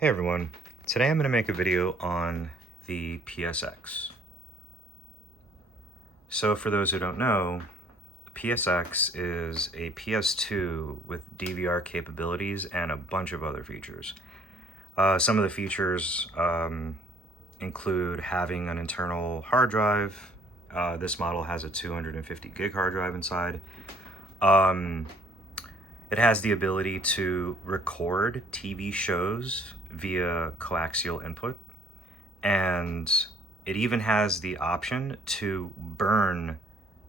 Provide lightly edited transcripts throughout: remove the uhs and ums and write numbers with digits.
Hey everyone, today I'm going to make a video on the PSX. So for those who don't know, the PSX is a PS2 with DVR capabilities and a bunch of other features. Some of the features include having an internal hard drive. This model has a 250 gig hard drive inside. It has the ability to record TV shows via coaxial input, and it even has the option to burn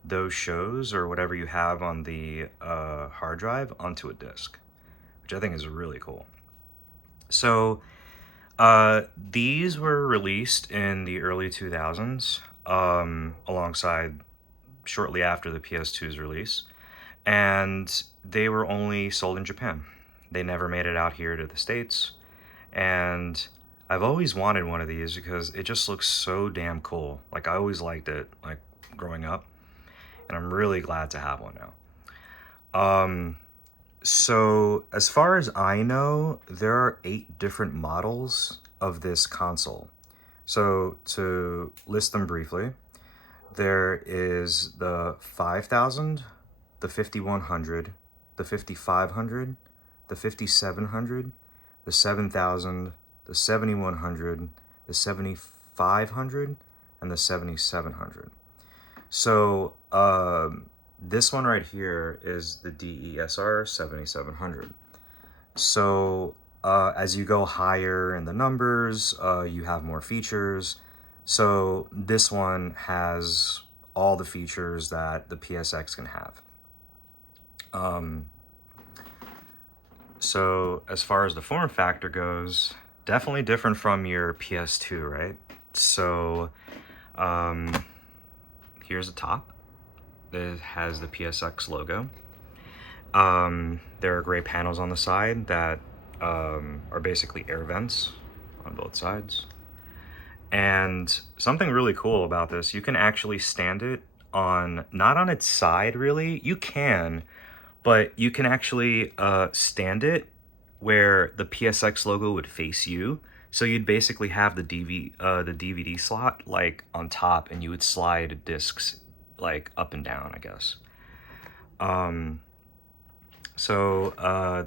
those shows or whatever you have on the hard drive onto a disk, which I think is really cool. So these were released in the early 2000s, alongside shortly after the PS2's release, and they were only sold in Japan. They never made it out here to the States, and I've always wanted one of these because it just looks so damn cool. Like, I always liked it, like, growing up, and I'm really glad to have one now. So as far as I know, there are 8 different models of this console. So to list them briefly, there is the 5000, the 5100, the 5500, the 5700, the 7000, the 7100, the 7500, and the 7700. So this one right here is the DESR-7700. So as you go higher in the numbers, you have more features. So this one has all the features that the PSX can have. So as far as the form factor goes, definitely different from your PS2, right? So here's the top. It has the PSX logo. There are gray panels on the side that are basically air vents on both sides. And something really cool about this, you can actually stand it on, not on its side really, you can, but you can actually stand it where the PSX logo would face you. So you'd basically have the DVD slot like on top, and you would slide discs like up and down, I guess. So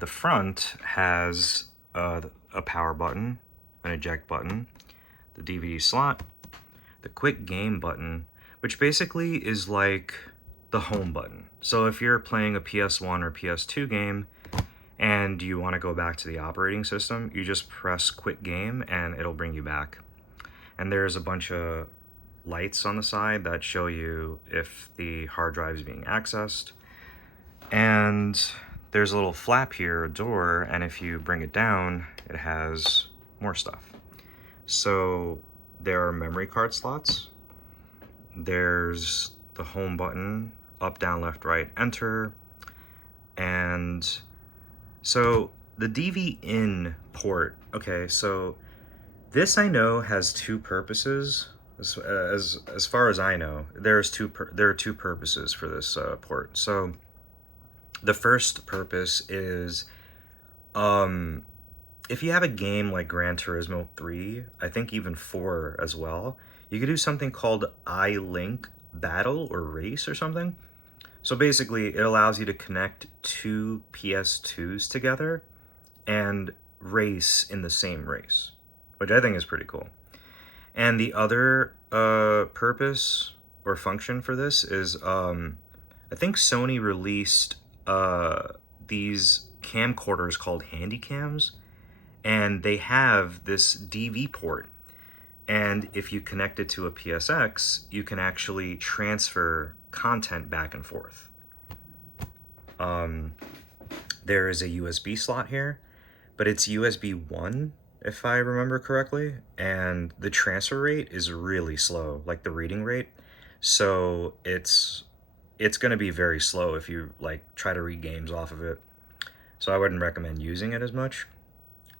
the front has a power button, an eject button, the DVD slot, the quick game button, which basically is like the home button. So if you're playing a PS1 or PS2 game and you want to go back to the operating system, you just press quick game and it'll bring you back. And there's a bunch of lights on the side that show you if the hard drive is being accessed. And there's a little flap here, a door, and if you bring it down, it has more stuff. So there are memory card slots. There's the home button, up, down, left, right, enter. And so the DV in port, okay, so this I know has 2 purposes. As far as I know, there are 2 purposes for this port. So the first purpose is if you have a game like Gran Turismo 3, I think even 4 as well, you could do something called iLink Battle or Race or something. So basically, it allows you to connect 2 PS2s together and race in the same race, which I think is pretty cool. And the other purpose or function for this is, I think Sony released these camcorders called Handycams, and they have this DV port. And if you connect it to a PSX, you can actually transfer content back and forth. There is a USB slot here, but it's USB 1, if I remember correctly, and the transfer rate is really slow, like the reading rate. So it's going to be very slow if you like try to read games off of it. So I wouldn't recommend using it as much.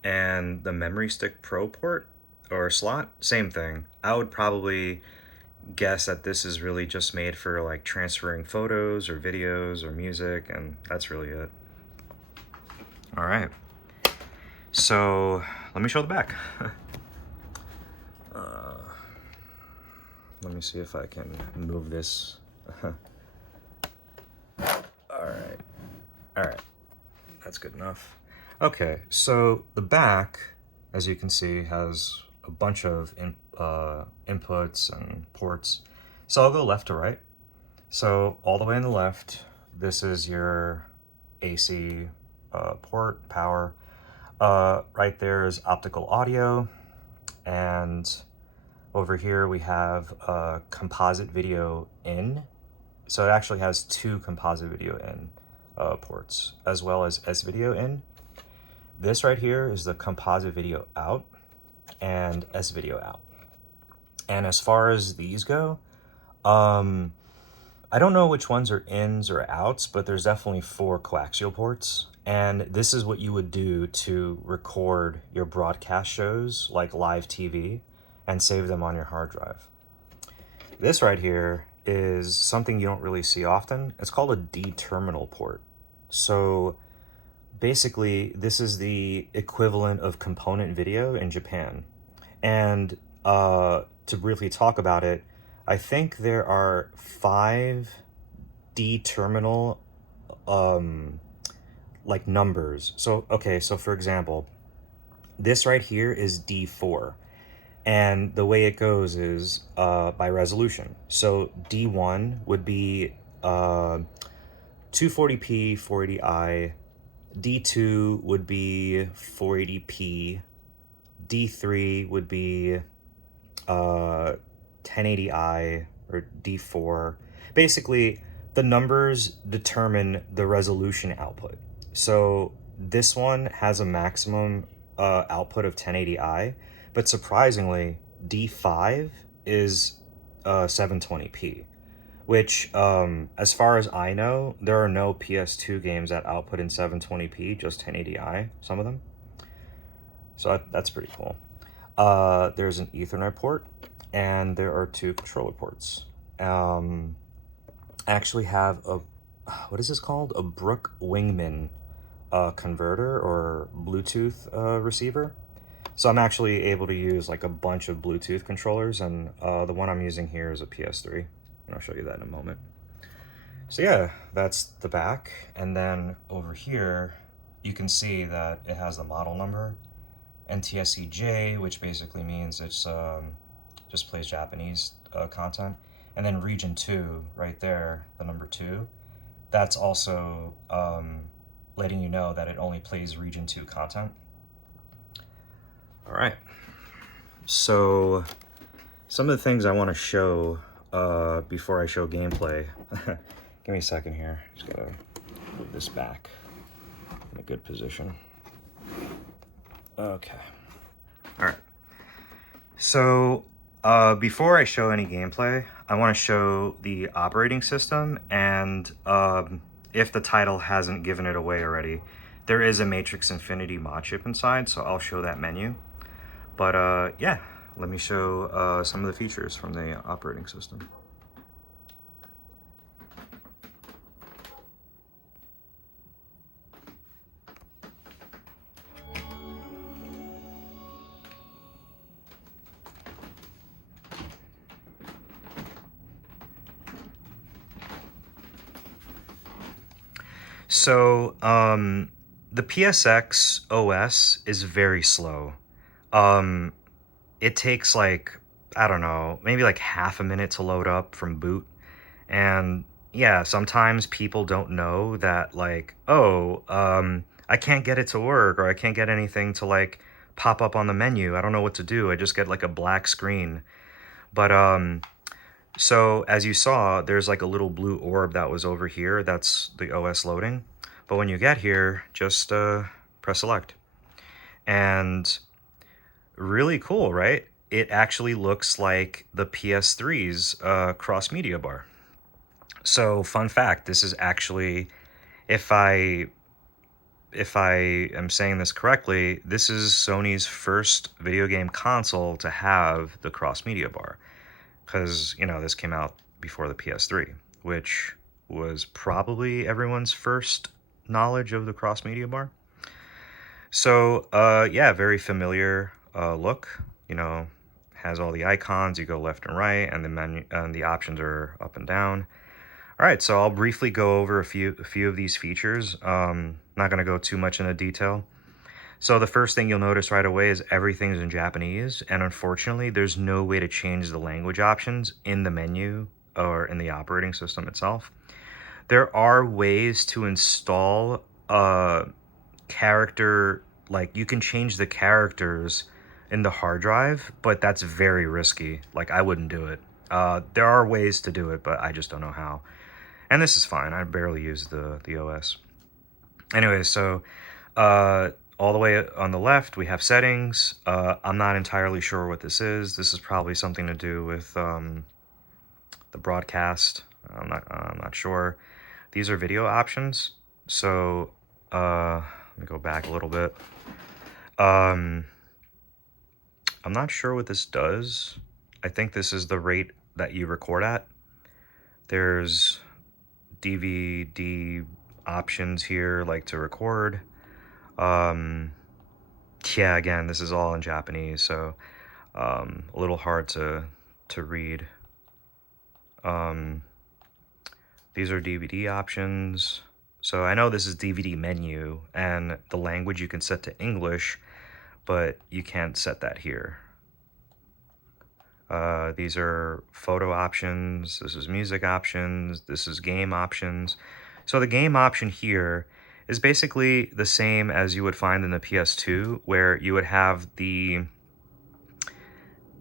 And the Memory Stick Pro port or slot, same thing. I would probably guess that this is really just made for like transferring photos or videos or music, and that's really it. All right, so let me show the back. Let me see if I can move this. Alright. Alright. That's good enough. Okay, so the back, as you can see, has a bunch of inputs and ports. So I'll go left to right. So all the way on the left, this is your AC port, power. Right there is optical audio, and over here we have composite video in. So it actually has two composite video in ports, as well as S-video in. This right here is the composite video out and S-video out. And as far as these go, I don't know which ones are ins or outs, but there's definitely 4 coaxial ports. And this is what you would do to record your broadcast shows like live TV and save them on your hard drive. This right here is something you don't really see often. It's called a D-terminal port. So basically, this is the equivalent of component video in Japan. And to briefly talk about it, I think there are 5 D-terminal like numbers. So, okay, so for example, this right here is D4. And the way it goes is by resolution. So D1 would be 240p 480i, D2 would be 480p, D3 would be 1080i or D4. Basically, the numbers determine the resolution output. So this one has a maximum output of 1080i, but surprisingly, D5 is 720p, which, as far as I know, there are no PS2 games that output in 720p, just 1080i, some of them. So that's pretty cool. There's an Ethernet port, and there are 2 controller ports. I actually have a, what is this called? A Brook Wingman converter or Bluetooth receiver. So I'm actually able to use like a bunch of Bluetooth controllers, and the one I'm using here is a PS3, and I'll show you that in a moment. So yeah, that's the back, and then over here you can see that it has the model number, NTSC-J, which basically means it's just plays Japanese content, and then region 2 right there, the number 2, that's also letting you know that it only plays region 2 content. All right, so some of the things I want to show before I show gameplay. Give me a second here. Just gotta move this back in a good position. Okay. All right. So before I show any gameplay, I want to show the operating system, and if the title hasn't given it away already, there is a Matrix Infinity modchip inside, so I'll show that menu. But yeah, let me show some of the features from the operating system. So the PSX OS is very slow. It takes like, I don't know, maybe like half a minute to load up from boot. And yeah, sometimes people don't know that, like, oh, I can't get it to work, or I can't get anything to like pop up on the menu. I don't know what to do. I just get like a black screen. But so as you saw, there's like a little blue orb that was over here. That's the OS loading. But when you get here, just press select. And really cool, right? It actually looks like the PS3's cross-media bar. So fun fact, this is actually, if I am saying this correctly, this is Sony's first video game console to have the cross-media bar. Because, you know, this came out before the PS3, which was probably everyone's first knowledge of the cross-media bar. So, yeah, very familiar look. You know, has all the icons. You go left and right, and the menu and the options are up and down. All right, so I'll briefly go over a few of these features. Not going to go too much into detail. So the first thing you'll notice right away is everything's in Japanese, and unfortunately, there's no way to change the language options in the menu or in the operating system itself. There are ways to install a character, like you can change the characters in the hard drive, but that's very risky. Like I wouldn't do it. There are ways to do it, but I just don't know how. And this is fine. I barely use the OS. Anyway, so all the way on the left, we have settings. I'm not entirely sure what this is. This is probably something to do with the broadcast. I'm not sure. These are video options. So let me go back a little bit. I'm not sure what this does. I think this is the rate that you record at. There's DVD options here, like to record. Yeah, again, this is all in Japanese, so a little hard to read. These are DVD options. So I know this is DVD menu, and the language you can set to English, but you can't set that here. These are photo options. This is music options. This is game options. So the game option here is basically the same as you would find in the PS2, where you would have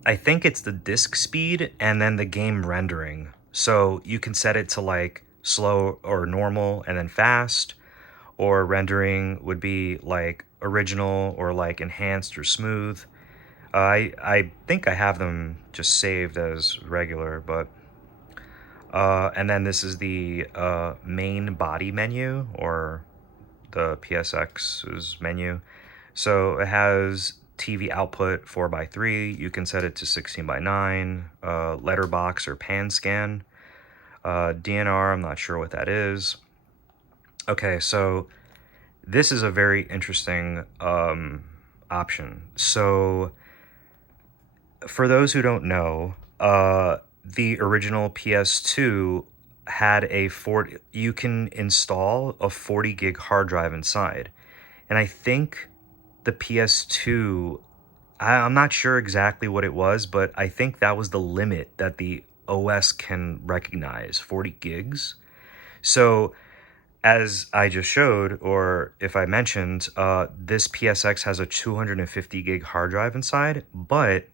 I think it's the disk speed and then the game rendering. So you can set it to like slow or normal and then fast, or rendering would be like original or like enhanced or smooth. I think I have them just saved as regular, but and then this is the main body menu, or the PSX's menu. So it has TV output 4:3. You can set it to 16:9, letterbox or pan scan. DNR, I'm not sure what that is. Okay, so this is a very interesting option. So for those who don't know, the original PS2 had you can install a 40 gig hard drive inside. And I think the PS2, I'm not sure exactly what it was, but I think that was the limit that the OS can recognize, 40 gigs. So as I just showed, or if I mentioned, this PSX has a 250 gig hard drive inside, but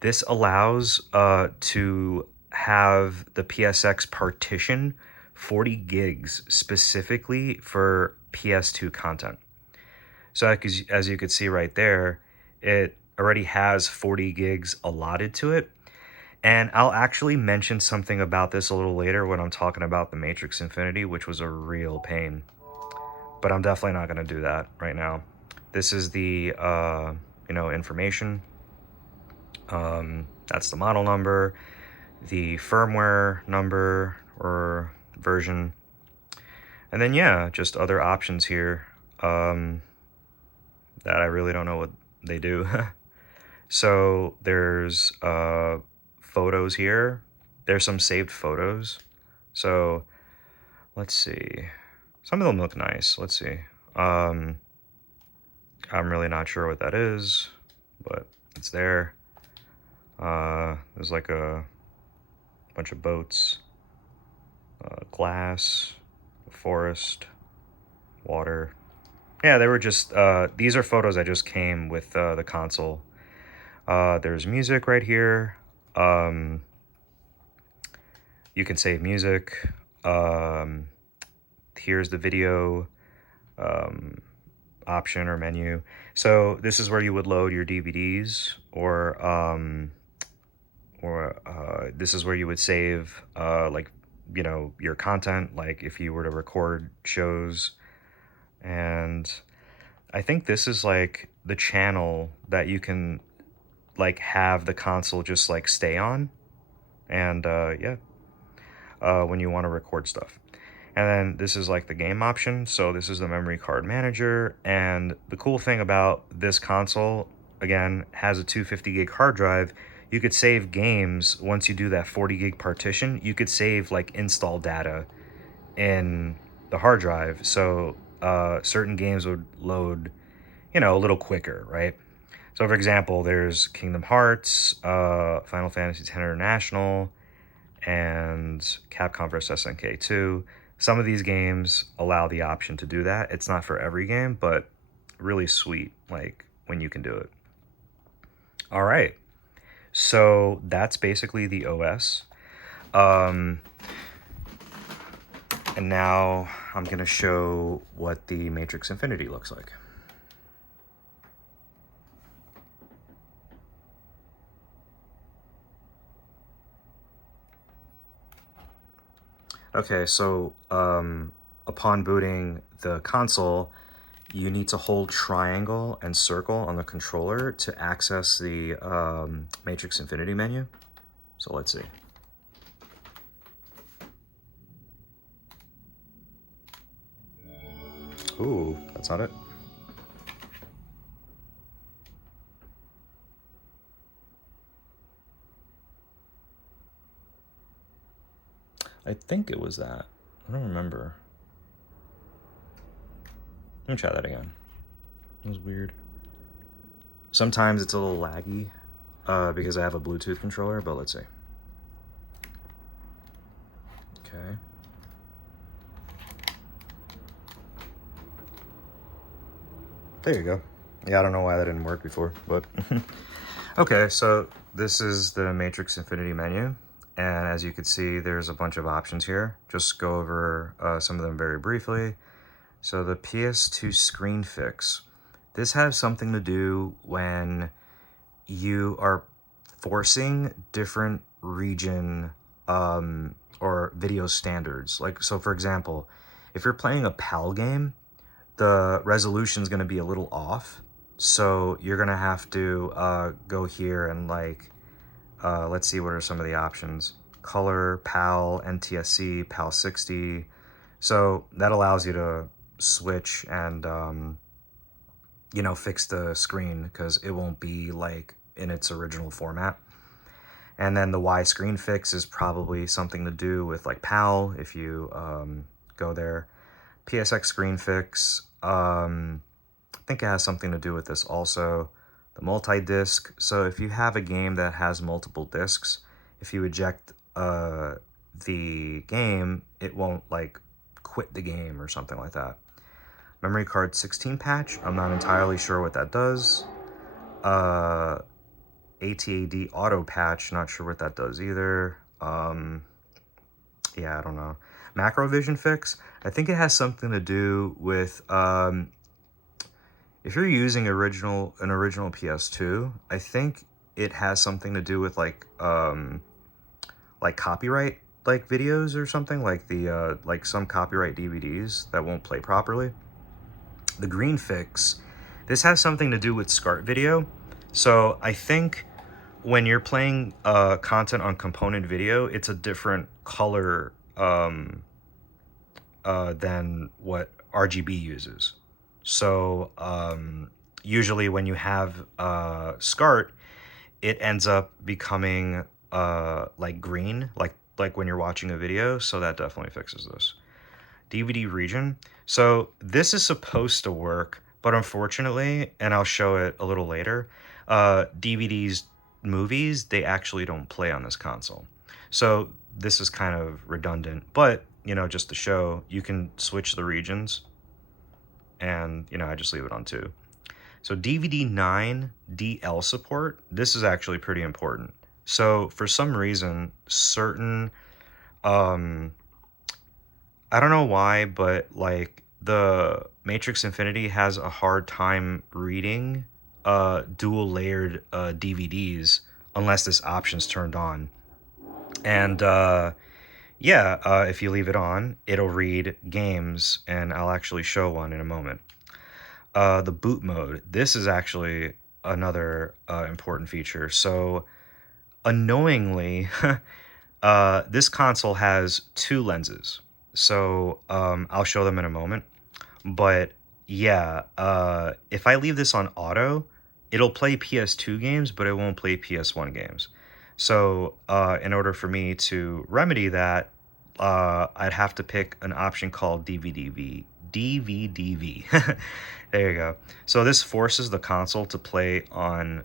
this allows to have the PSX partition 40 gigs specifically for PS2 content. So as you could see right there, it already has 40 gigs allotted to it. And I'll actually mention something about this a little later when I'm talking about the Matrix Infinity, which was a real pain. But I'm definitely not going to do that right now. This is the, information. That's the model number, the firmware number or version. And then, yeah, just other options here that I really don't know what they do. So there's photos here. There's some saved photos. So let's see. Some of them look nice. Let's see. I'm really not sure what that is, but it's there. There's like a bunch of boats, glass, a forest, water. Yeah, they were just, these are photos that just came with the console. There's music right here. You can save music. Here's the video option or menu. So this is where you would load your DVDs, or this is where you would save your content, like if you were to record shows. And I think this is like the channel that you can like have the console just like stay on, and when you want to record stuff. And then this is like the game option. So this is the memory card manager. And the cool thing about this console, again, has a 250 gig hard drive. You could save games once you do that 40 gig partition. You could save like install data in the hard drive. So certain games would load, you know, a little quicker, right? So for example, there's Kingdom Hearts, Final Fantasy X International, and Capcom vs. SNK 2. Some of these games allow the option to do that. It's not for every game, but really sweet, like when you can do it. All right, so that's basically the OS. And now I'm gonna show what the Matrix Infinity looks like. Okay, so upon booting the console, you need to hold triangle and circle on the controller to access the Matrix Infinity menu. So let's see. Ooh, that's not it. I think it was that. I don't remember. Let me try that again. It was weird. Sometimes it's a little laggy because I have a Bluetooth controller, but let's see. Okay. There you go. Yeah, I don't know why that didn't work before, but okay, so this is the Matrix Infinity menu. And as you can see, there's a bunch of options here. Just go over some of them very briefly. So the PS2 screen fix. This has something to do when you are forcing different region or video standards. Like, so for example, if you're playing a PAL game, the resolution is going to be a little off. So you're going to have to go here and like, let's see, what are some of the options? Color, PAL, NTSC, PAL 60. So that allows you to switch and, you know, fix the screen because it won't be like in its original format. And then the Y screen fix is probably something to do with like PAL if you go there. PSX screen fix, I think it has something to do with this also. The multi-disc, so if you have a game that has multiple discs, if you eject the game, it won't like quit the game or something like that. Memory card 16 patch, I'm not entirely sure what that does. ATAD auto patch, not sure what that does either. Yeah, I don't know. Macro vision fix, I think it has something to do with if you're using an original PS2, I think it has something to do with like copyright like videos or something, like the like some copyright DVDs that won't play properly. The green fix, this has something to do with SCART video. So I think when you're playing content on component video, it's a different color than what RGB uses. So usually when you have SCART, it ends up becoming like green, like when you're watching a video. So that definitely fixes this. DVD region. So this is supposed to work, but unfortunately, and I'll show it a little later, DVDs, movies, they actually don't play on this console. So this is kind of redundant, but you know, just to show, you can switch the regions and you know, I just leave it on 2. So DVD 9 DL support, this is actually pretty important. So for some reason, certain I don't know why, but like the Matrix Infinity has a hard time reading dual layered DVDs unless this option's turned on. And yeah, if you leave it on, it'll read games, and I'll actually show one in a moment. The boot mode, this is actually another important feature. So annoyingly, this console has 2 lenses. So I'll show them in a moment. But yeah, if I leave this on auto, it'll play PS2 games, but it won't play PS1 games. So in order for me to remedy that, I'd have to pick an option called DVD-V. DVD-V. There you go. So this forces the console to play on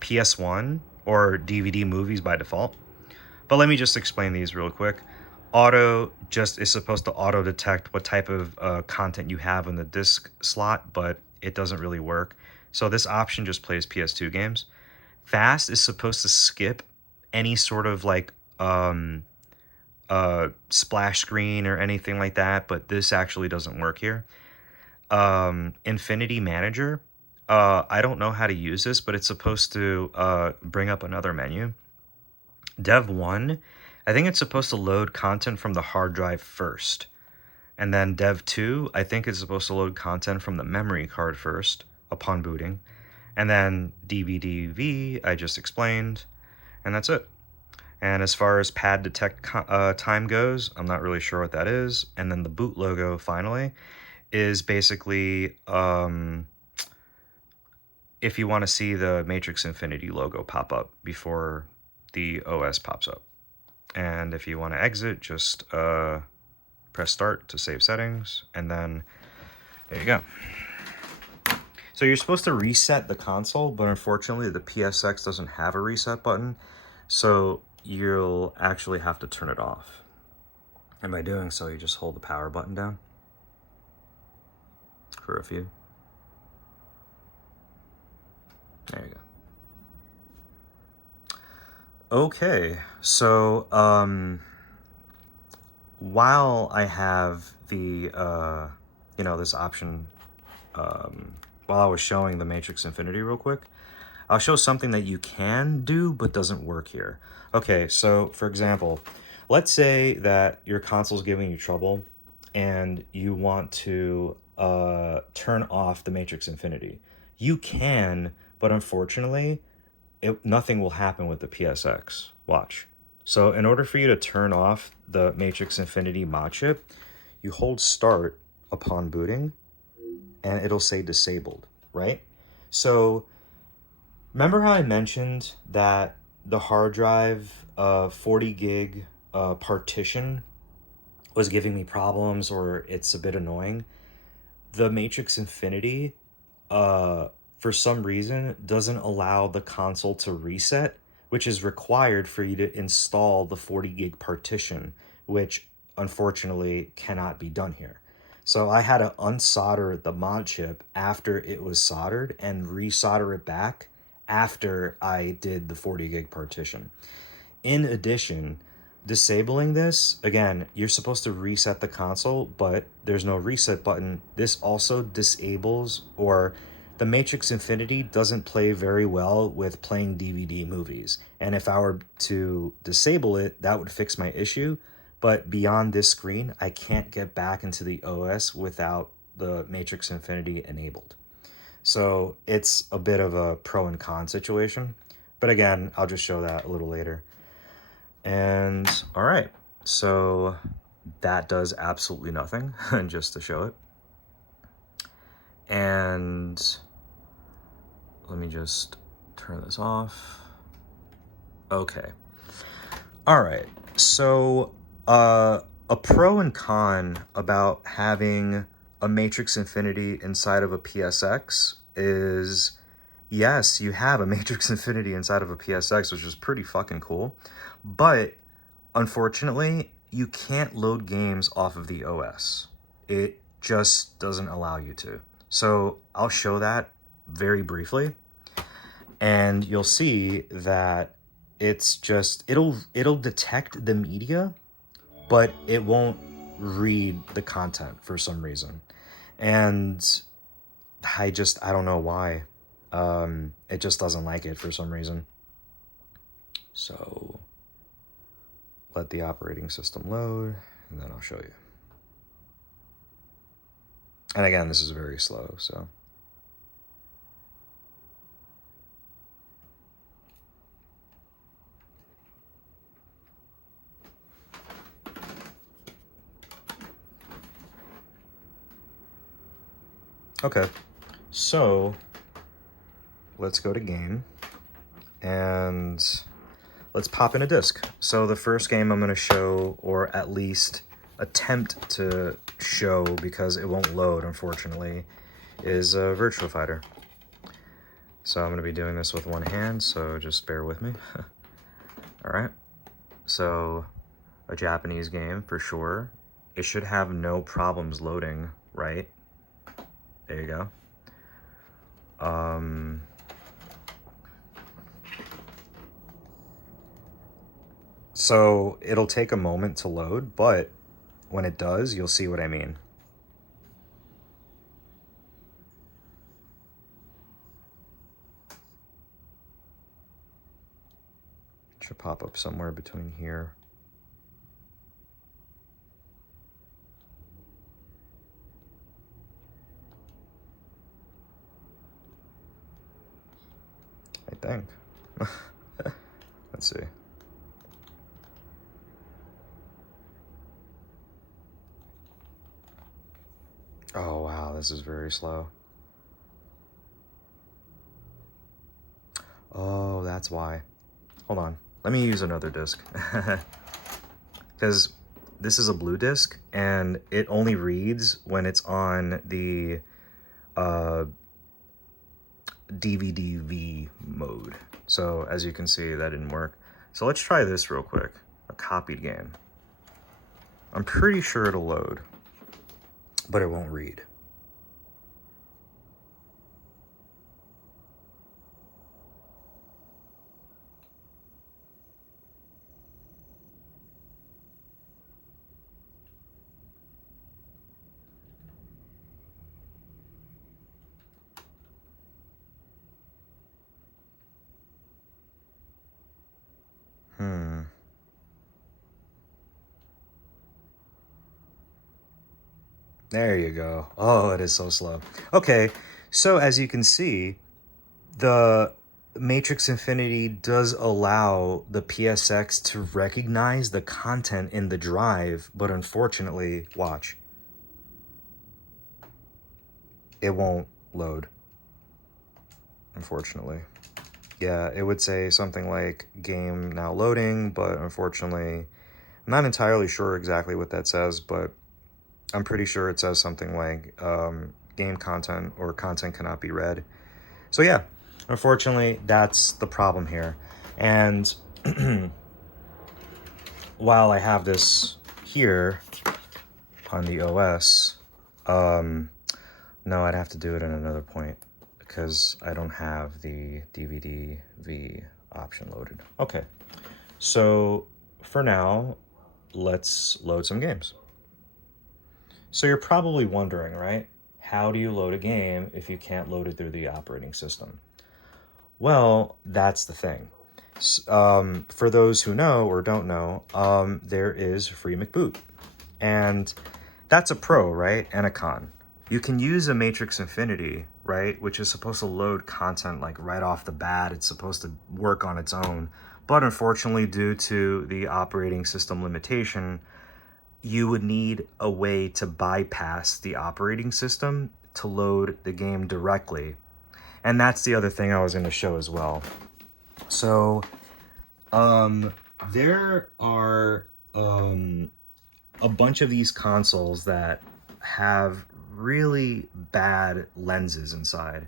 PS1 or DVD movies by default. But let me just explain these real quick. Auto just is supposed to auto detect what type of content you have in the disc slot, but it doesn't really work. So this option just plays PS2 games. Fast is supposed to skip any sort of like splash screen or anything like that, but this actually doesn't work here. Infinity Manager, I don't know how to use this, but it's supposed to bring up another menu. Dev 1, I think it's supposed to load content from the hard drive first. And then Dev 2, I think it's supposed to load content from the memory card first upon booting. And then DVD-V, I just explained, and that's it. And as far as pad detect time goes, I'm not really sure what that is. And then the boot logo, finally, is basically if you want to see the Matrix Infinity logo pop up before the OS pops up. And if you want to exit, just press start to save settings, and then there you go. So you're supposed to reset the console, but unfortunately the PSX doesn't have a reset button, so you'll actually have to turn it off. And by doing so, you just hold the power button down for a few. There you go. Okay, so while I have the this option, while I was showing the Matrix Infinity real quick, I'll show something that you can do but doesn't work here. Okay, so for example, let's say that your console's giving you trouble and you want to turn off the Matrix Infinity. You can, but unfortunately, nothing will happen with the PSX. Watch. So in order for you to turn off the Matrix Infinity mod chip, you hold start upon booting and it'll say disabled, right? So remember how I mentioned that the hard drive 40 gig partition was giving me problems, or it's a bit annoying? The Matrix Infinity, for some reason, doesn't allow the console to reset, which is required for you to install the 40 gig partition, which unfortunately cannot be done here. So I had to unsolder the mod chip after it was soldered and resolder it back after I did the 40 gig partition. In addition, disabling this, again, you're supposed to reset the console, but there's no reset button. This also disables, or the Matrix Infinity doesn't play very well with playing DVD movies. And if I were to disable it, that would fix my issue. But beyond this screen, I can't get back into the OS without the Matrix Infinity enabled. So it's a bit of a pro and con situation. But again, I'll just show that a little later. And all right, so that does absolutely nothing, just to show it. And let me just turn this off. Okay. All right, so a pro and con about having a Matrix Infinity inside of a PSX is, yes, you have a Matrix Infinity inside of a PSX, which is pretty fucking cool. But unfortunately, you can't load games off of the OS. It just doesn't allow you to. So I'll show that very briefly, and you'll see that it's just, it'll detect the media, but it won't read the content for some reason. And I don't know why. It just doesn't like it for some reason. So let the operating system load, and then I'll show you. And again, this is very slow, so. Okay, so let's go to game and let's pop in a disc. So the first game I'm going to show, or at least attempt to show because it won't load, unfortunately, is Virtua Fighter. So I'm going to be doing this with one hand, so just bear with me. All right, so a Japanese game for sure. It should have no problems loading, right? There you go. So it'll take a moment to load, but when it does, you'll see what I mean. It should pop up somewhere between here. I think. Let's see. Oh, wow, this is very slow. Oh, that's why. Hold on. Let me use another disc. Because this is a blue disc, and it only reads when it's on the DVD-V mode. So, as you can see, that didn't work. So let's try this real quick. A copied game. I'm pretty sure it'll load, but it won't read. There you go. Oh, it is so slow. Okay, so as you can see, the Matrix Infinity does allow the PSX to recognize the content in the drive, but unfortunately, watch, it won't load, unfortunately. Yeah, it would say something like game now loading, but unfortunately, I'm not entirely sure exactly what that says, but I'm pretty sure it says something like game content or content cannot be read. So yeah, unfortunately, that's the problem here. And while I have this here on the OS, no, I'd have to do it at another point because I don't have the DVD-V option loaded. Okay, so for now, let's load some games. So you're probably wondering, right? How do you load a game if you can't load it through the operating system? Well, that's the thing. For those who know or don't know, there is free McBoot. And that's a pro, right? And a con. You can use a Matrix Infinity, right? Which is supposed to load content like right off the bat. It's supposed to work on its own. But unfortunately, due to the operating system limitation, you would need a way to bypass the operating system to load the game directly. And that's the other thing I was going to show as well. So, there are a bunch of these consoles that have really bad lenses inside.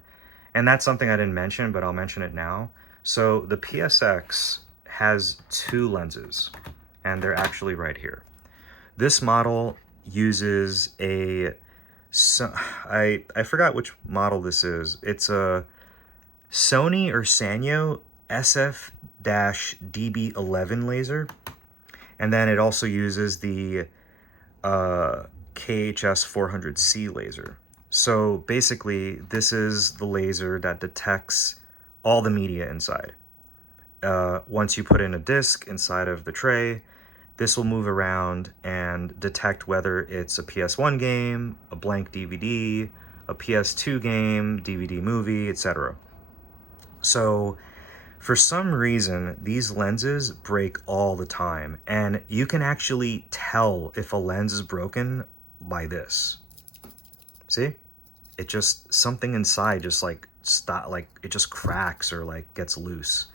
And that's something I didn't mention, but I'll mention it now. So the PSX has two lenses, and they're actually right here. This model uses I forgot which model this is. It's a Sony or Sanyo SF-DB11 laser. And then it also uses the KHS 400C laser. So basically, this is the laser that detects all the media inside. Once you put in a disc inside of the tray, this will move around and detect whether it's a PS1 game, a blank DVD, a PS2 game, DVD movie, etc. So for some reason, these lenses break all the time, and you can actually tell if a lens is broken by this. See? it just, something inside just like it just cracks or like gets loose.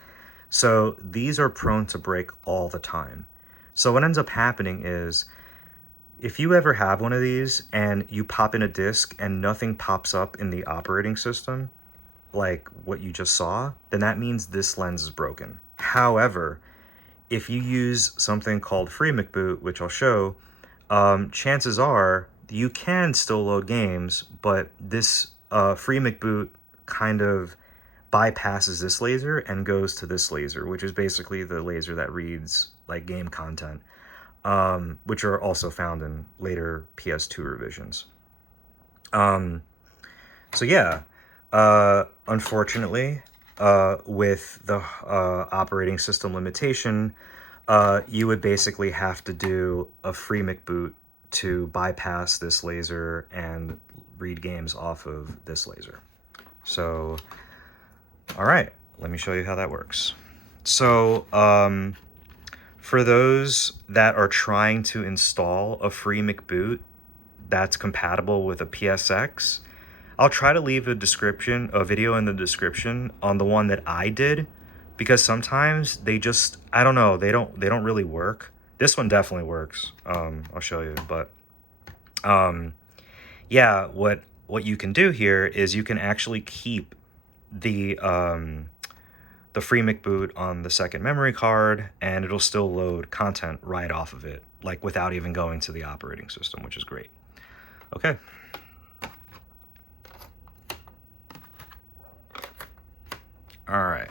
So these are prone to break all the time. So what ends up happening is, if you ever have one of these and you pop in a disk and nothing pops up in the operating system, like what you just saw, then that means this lens is broken. However, if you use something called free McBoot, which I'll show, chances are you can still load games, but this free McBoot kind of bypasses this laser and goes to this laser, which is basically the laser that reads like game content, which are also found in later PS2 revisions. So yeah, unfortunately, with the operating system limitation, you would basically have to do a free McBoot to bypass this laser and read games off of this laser. So, all right, let me show you how that works. So, for those that are trying to install a free McBoot that's compatible with a PSX, I'll try to leave a video in the description on the one that I did, because sometimes they just, I don't know, they don't really work. This one definitely works. I'll show you, but yeah, what you can do here is you can actually keep the free McBoot on the second memory card, and it'll still load content right off of it, like without even going to the operating system, which is great. Okay. All right,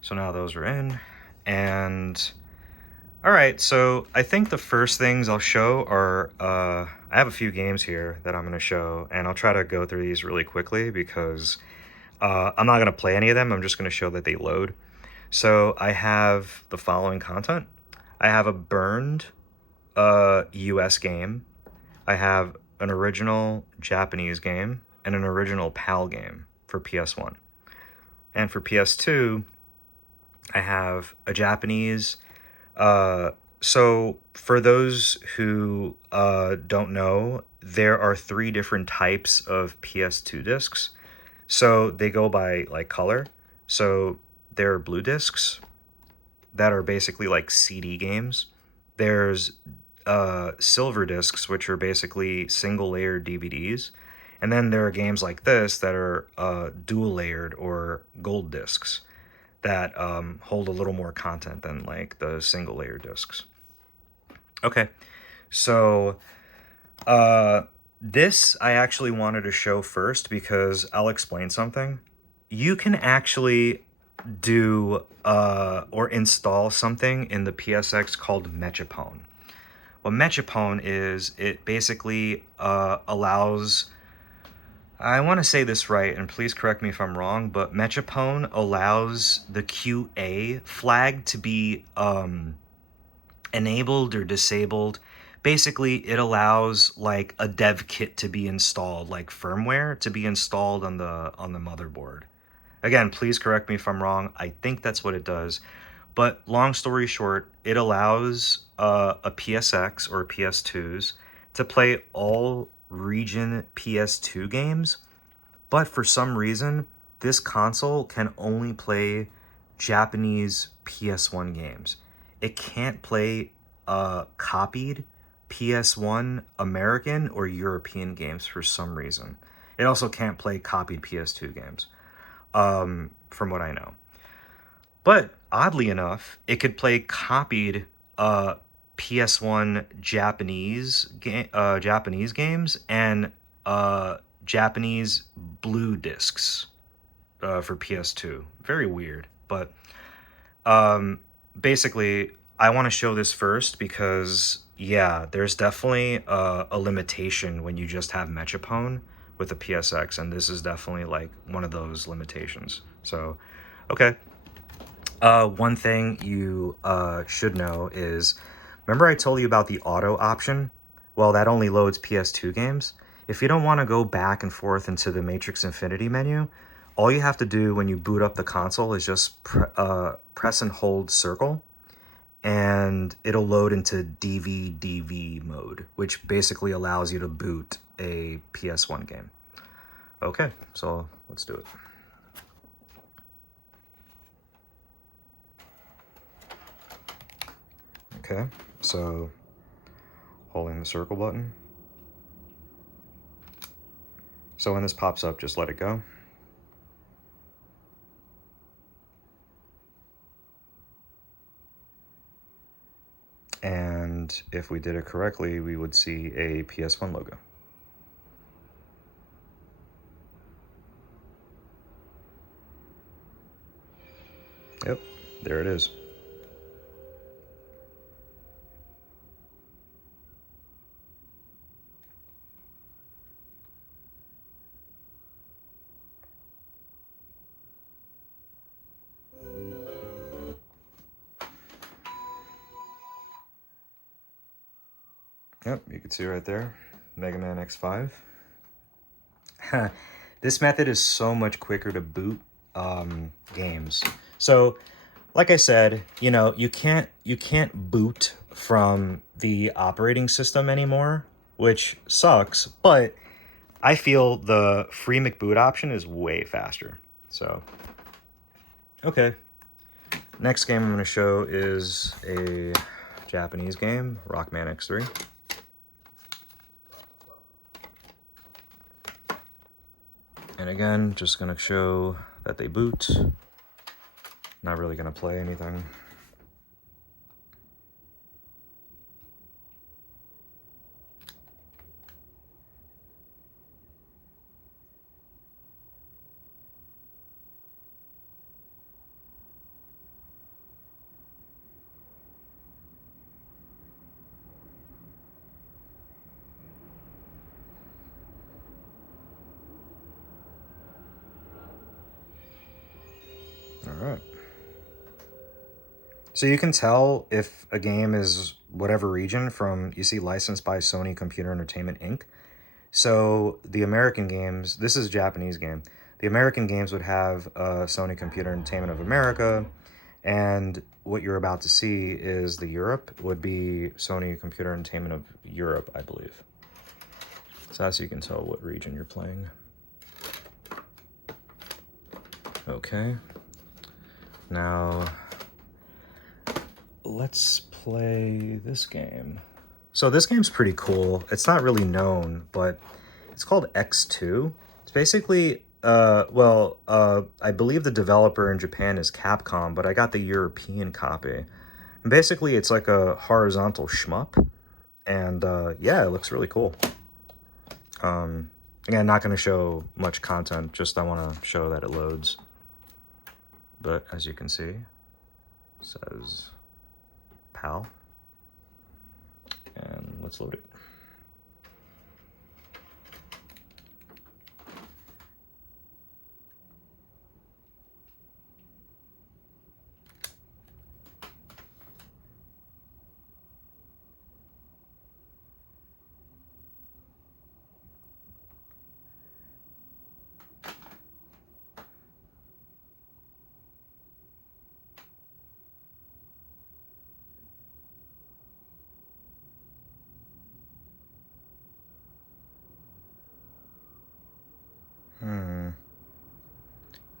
so now those are in, and all right, so I think the first things I'll show are, I have a few games here that I'm going to show, and I'll try to go through these really quickly because I'm not going to play any of them. I'm just going to show that they load. So I have the following content. I have a burned US game. I have an original Japanese game and an original PAL game for PS1. And for PS2, I have a Japanese. So for those who don't know, there are 3 different types of PS2 discs. So they go by like color. So there are blue discs that are basically like CD games. There's silver discs, which are basically single layered DVDs. And then there are games like this that are dual layered or gold discs that hold a little more content than like the single layer discs. Okay, so this I actually wanted to show first because I'll explain something. You can actually do or install something in the PSX called MechaPwn. What MechaPwn is, it basically allows, I want to say this right, and please correct me if I'm wrong, but MechaPwn allows the QA flag to be enabled or disabled. Basically, it allows like a dev kit to be installed, like firmware to be installed on the motherboard. Again, please correct me if I'm wrong. I think that's what it does. But long story short, it allows a PSX or PS2s to play all region PS2 games, but for some reason this console can only play Japanese PS1 games. It can't play copied PS1 American or European games for some reason. It also can't play copied PS2 games, from what I know. But oddly enough, it could play copied PS1 Japanese games and Japanese blue discs for PS2. Very weird, but basically, I want to show this first because, yeah, there's definitely a limitation when you just have MechaPwn with a PSX, and this is definitely like one of those limitations. So, okay. One thing you should know is, remember I told you about the auto option? Well, that only loads PS2 games. If you don't want to go back and forth into the Matrix Infinity menu, all you have to do when you boot up the console is just press and hold circle, and it'll load into DV mode, which basically allows you to boot a PS1 game. Okay, so let's do it. Okay, so holding the circle button. So when this pops up, just let it go. And if we did it correctly, we would see a PS1 logo. Yep, there it is. Yep, you can see right there, Mega Man X5. This method is so much quicker to boot games. So, like I said, you know, you can't boot from the operating system anymore, which sucks, but I feel the free McBoot option is way faster. So, okay. Next game I'm going to show is a Japanese game, Rockman X3. And again, just going to show that they boot. Not really going to play anything. All right. So you can tell if a game is whatever region from, you see licensed by Sony Computer Entertainment Inc. So the American games, this is a Japanese game. The American games would have Sony Computer Entertainment of America, and what you're about to see is the Europe would be Sony Computer Entertainment of Europe, I believe. So that's so you can tell what region you're playing. Okay. Now, let's play this game. So this game's pretty cool. It's not really known, but it's called X2. It's basically, I believe the developer in Japan is Capcom, but I got the European copy. And basically, it's like a horizontal shmup. And yeah, it looks really cool. Again, not going to show much content, just I want to show that it loads. But as you can see, it says PAL. And let's load it.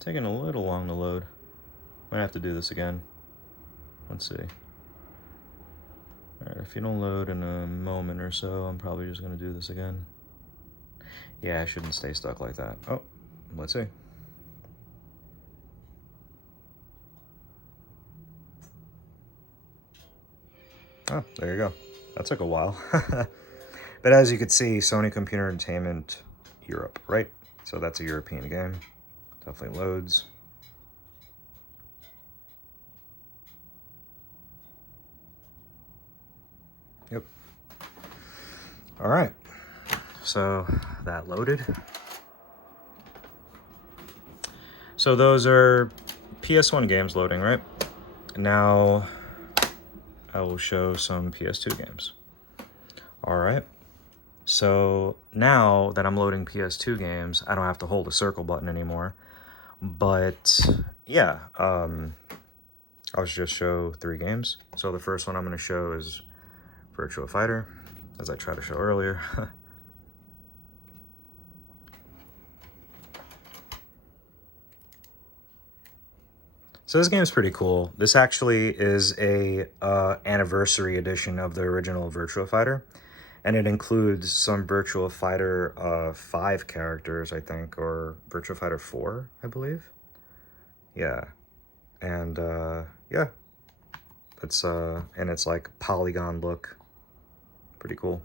Taking a little long to load. Might have to do this again. Let's see. Alright, if you don't load in a moment or so, I'm probably just going to do this again. Yeah, I shouldn't stay stuck like that. Oh, let's see. Oh, there you go. That took a while. But as you can see, Sony Computer Entertainment Europe, right? So that's a European game. Definitely loads. Yep. All right. So that loaded. So those are PS1 games loading, right? Now I will show some PS2 games. All right. So now that I'm loading PS2 games, I don't have to hold a circle button anymore. But yeah, I'll just show 3 games. So the first one I'm going to show is Virtua Fighter, as I tried to show earlier. So this game's pretty cool. This actually is a anniversary edition of the original Virtua Fighter, and it includes some Virtua Fighter 5 characters, I think, or Virtua Fighter 4, I believe. Yeah, and yeah, it's and it's like polygon look, pretty cool.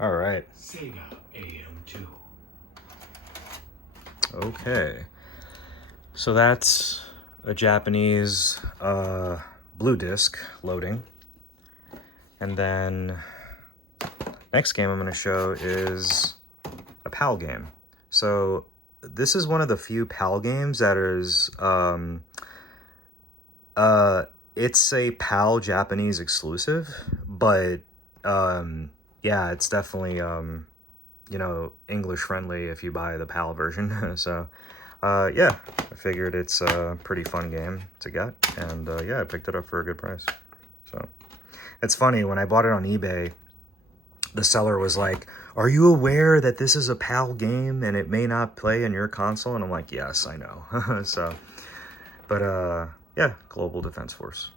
All right. Sega AM2. Okay. So that's a Japanese blue disc loading. And then next game I'm going to show is a PAL game. So this is one of the few PAL games that is it's a PAL Japanese exclusive, but yeah, it's definitely you know, English friendly if you buy the PAL version. So yeah, I figured it's a pretty fun game to get, and yeah, I picked it up for a good price. So it's funny, when I bought it on eBay, the seller was like, "Are you aware that this is a PAL game and it may not play in your console?" And I'm like, "Yes, I know." So, but yeah, Global Defense Force.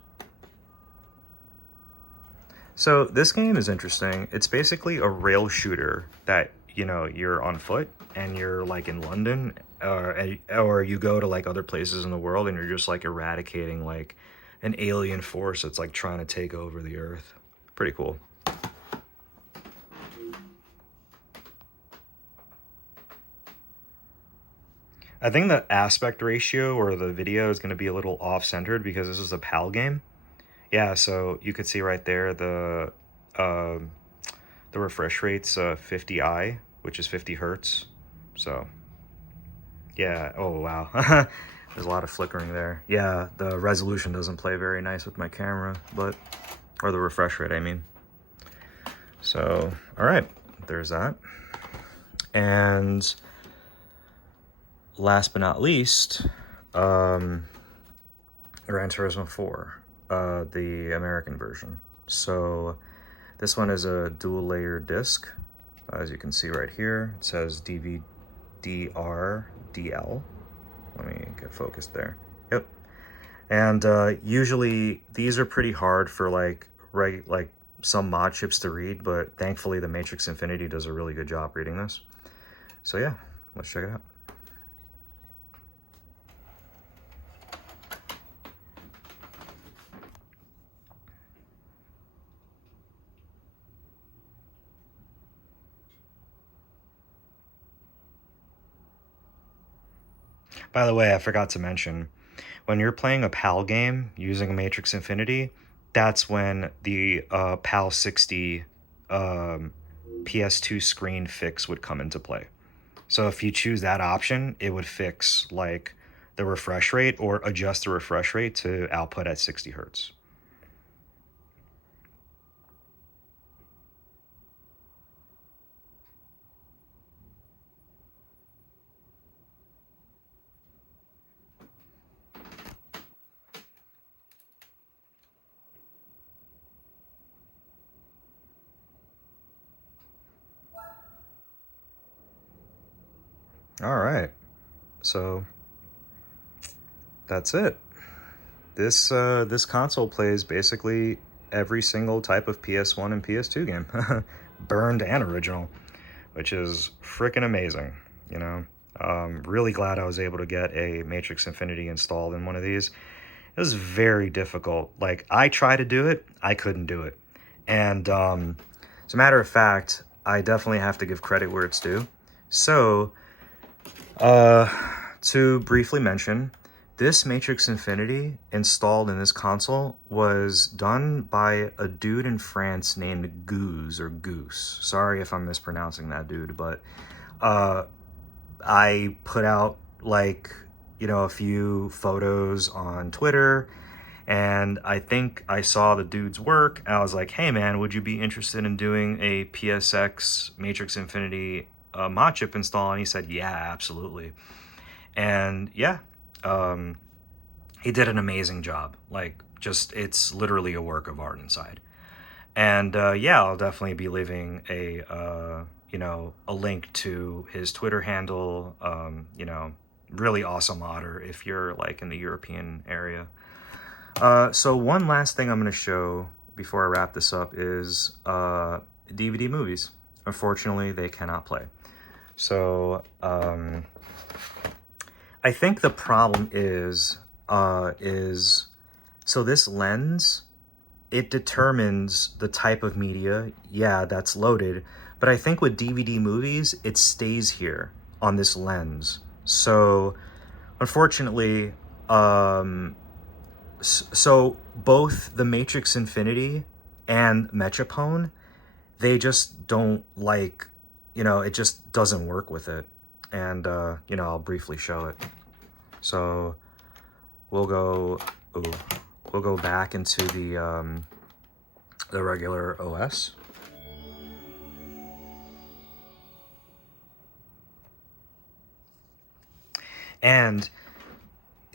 So this game is interesting. It's basically a rail shooter that, you know, you're on foot and you're like in London, or you go to like other places in the world and you're just like eradicating like an alien force that's like trying to take over the Earth. Pretty cool. I think the aspect ratio or the video is going to be a little off-centered because this is a PAL game. Yeah, so you could see right there the refresh rate's 50i, which is 50 hertz. So yeah, oh wow. There's a lot of flickering there. Yeah, the resolution doesn't play very nice with my camera, but, or the refresh rate, I mean. So, all right, there's that. And last but not least, Gran Turismo 4, the American version. So this one is a dual layer disc. As you can see right here, it says DVD-R-DL. Let me get focused there. Yep. And usually these are pretty hard for like some mod chips to read, but thankfully the Matrix Infinity does a really good job reading this. So yeah, let's check it out. By the way, I forgot to mention, when you're playing a PAL game using a Matrix Infinity, that's when the PAL 60 PS2 screen fix would come into play. So if you choose that option, it would fix like the refresh rate or adjust the refresh rate to output at 60 hertz. All right, so that's it. This console plays basically every single type of PS1 and PS2 game, burned and original, which is freaking amazing. You know, really glad I was able to get a Matrix Infinity installed in one of these. It was very difficult. Like, I tried to do it, I couldn't do it. And as a matter of fact, I definitely have to give credit where it's due. So, to briefly mention, this Matrix Infinity installed in this console was done by a dude in France named Gusse or Goose. Sorry if I'm mispronouncing that dude, but I put out like, you know, a few photos on Twitter, and I think I saw the dude's work. I was like, hey man, would you be interested in doing a PSX Matrix Infinity modchip install? And he said, yeah, absolutely. And yeah, he did an amazing job. Like, just, it's literally a work of art inside. And yeah, I'll definitely be leaving a, you know, a link to his Twitter handle. You know, really awesome modder if you're like in the European area. So one last thing I'm going to show before I wrap this up is DVD movies. Unfortunately, they cannot play. So I think the problem is so this lens, it determines the type of media, yeah, that's loaded. But I think with DVD movies, it stays here on this lens. So unfortunately, so both the Matrix Infinity and MechaPwn, they just don't like, you know, it just doesn't work with it. And, you know, I'll briefly show it. So we'll go back into the regular OS. And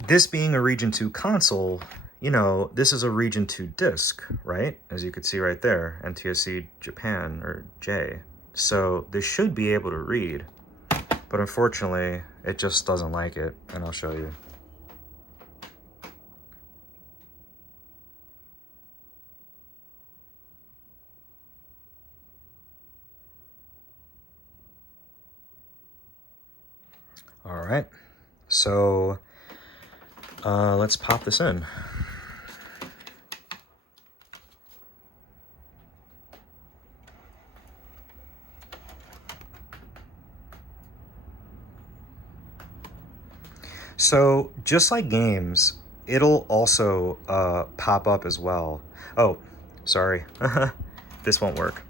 this being a Region 2 console, you know, this is a Region 2 disc, right? As you could see right there, NTSC Japan, or J. So this should be able to read, but unfortunately, it just doesn't like it, and I'll show you. All right, so let's pop this in. So just like games, it'll also pop up as well. Oh, sorry, this won't work.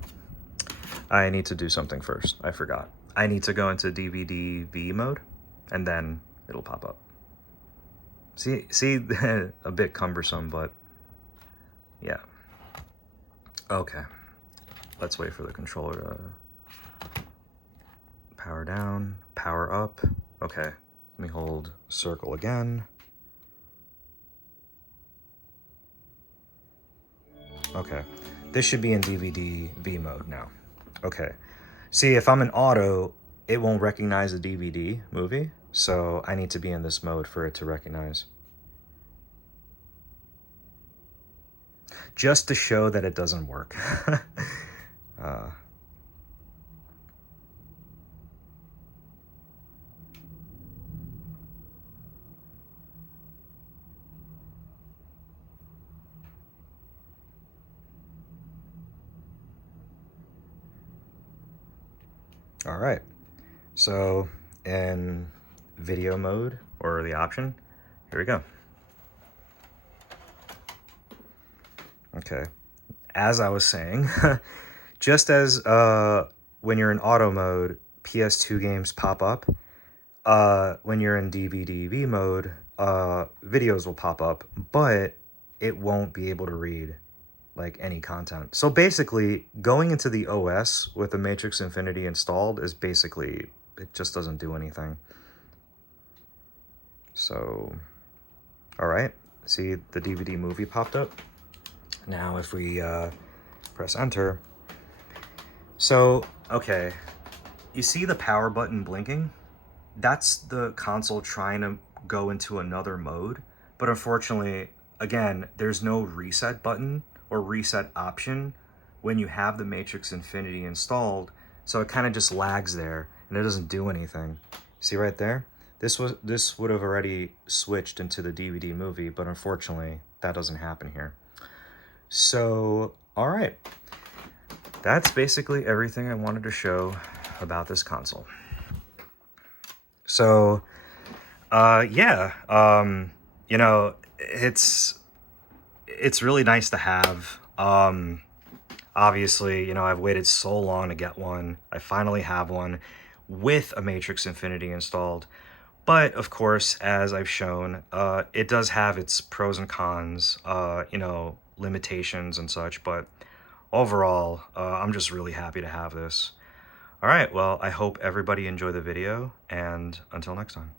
I need to do something first. I forgot. I need to go into DVD V mode, and then it'll pop up. See, a bit cumbersome, but yeah. Okay, let's wait for the controller to power down, power up. Okay, let me hold circle again. Okay, this should be in DVD V mode now. Okay, see, if I'm in auto, it won't recognize a DVD movie, so I need to be in this mode for it to recognize. Just to show that it doesn't work. All right, so in video mode, or the option, here we go. Okay, as I was saying, just as when you're in auto mode, PS2 games pop up, when you're in DVD V mode, videos will pop up, but it won't be able to read like any content. So basically, going into the OS with the Matrix Infinity installed is basically, it just doesn't do anything. So, all right, see the DVD movie popped up. Now if we press enter, so okay, you see the power button blinking? That's the console trying to go into another mode, but unfortunately, again, there's no reset button or reset option when you have the Matrix Infinity installed, so it kind of just lags there and it doesn't do anything. See right there? This would have already switched into the DVD movie, but unfortunately, that doesn't happen here. So, all right, that's basically everything I wanted to show about this console. So, yeah, you know, it's really nice to have. Obviously, you know, I've waited so long to get one. I finally have one with a Matrix Infinity installed. But of course, as I've shown, it does have its pros and cons, you know, limitations and such. But overall, I'm just really happy to have this. All right, well, I hope everybody enjoyed the video, and until next time.